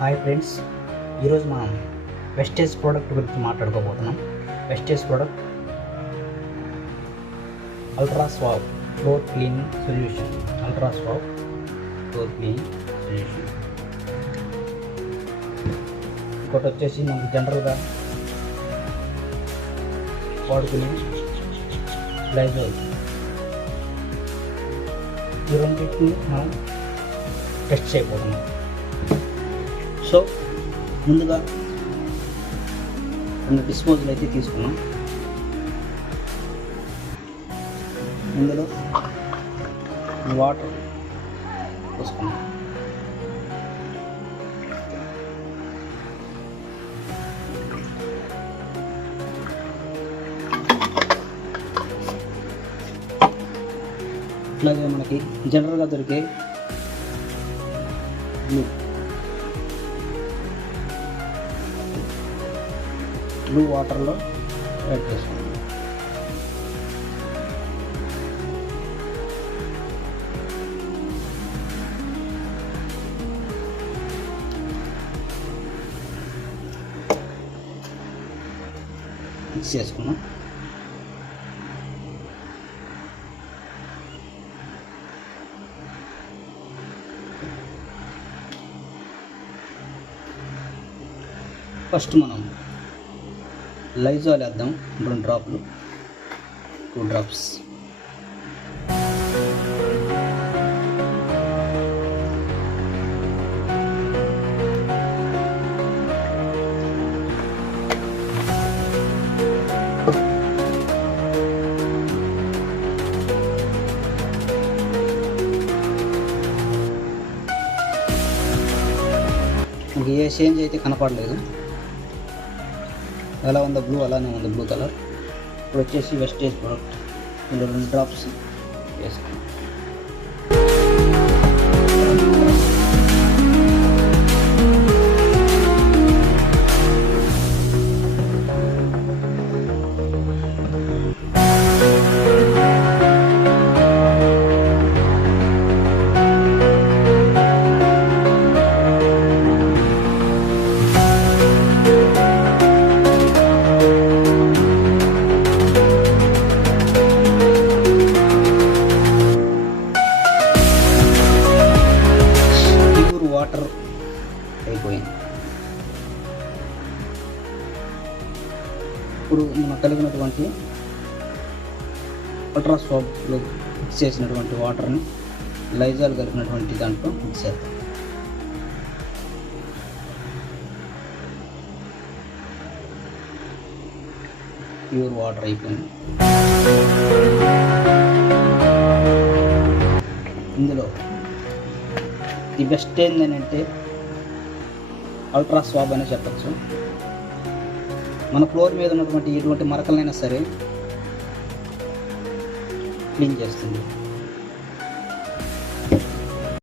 Hi friends, ఈరోజు మనం Vestige product గురించి మాట్లాడుకోబోతున్నాం. Vestige product ultra swab floor cleaning solution. Ultra swab floor cleaning solution. ఇంకోటి వచ్చేసి మనకు జనరల్గా వాడుకునే లైజాల్. ఈ రెండింటిని మనం టెస్ట్ చేయబోతున్నాం. సో ముందుగా రెండు డిస్పోజల్ అయితే తీసుకున్నాం. ఇందులో వాటర్ పోసుకున్నాం. ఇట్లాగే మనకి జనరల్గా దొరికే బ్లూ వాటర్లో యాడ్ చేసుకుంటాం. మిక్స్ చేసుకున్నాం. ఫస్ట్ మనం లైజాల్ వేద్దాం. 2 డ్రాప్లు, 2 డ్రాప్స్. ఇంక ఏ చేంజ్ అయితే కనపడలేదు. ఎలా ఉందో బ్లూ అలానే ఉంది, బ్లూ కలర్. ఇప్పుడు వచ్చేసి వెస్టేజ్ ప్రోడక్ట్ ఇందులో 2 డ్రాప్స్ వేసుకున్నాం. వాటర్ అయిపోయింది. ఇప్పుడు మనం కలిగినటువంటి అల్ట్రా స్వాబ్లో మిక్స్ చేసినటువంటి వాటర్ని లైజాల్ కలిపినటువంటి దాంట్లో మిక్స్ చేద్దాం. ప్యూర్ వాటర్ అయిపోయింది. ఇందులో ది బెస్ట్ ఏంటంటే అల్ట్రా స్వాబ్ అనే చెప్పచ్చు. మన ఫ్లోర్ మీద ఉన్నటువంటి ఎటువంటి మరకలైనా సరే క్లీన్ చేస్తుంది.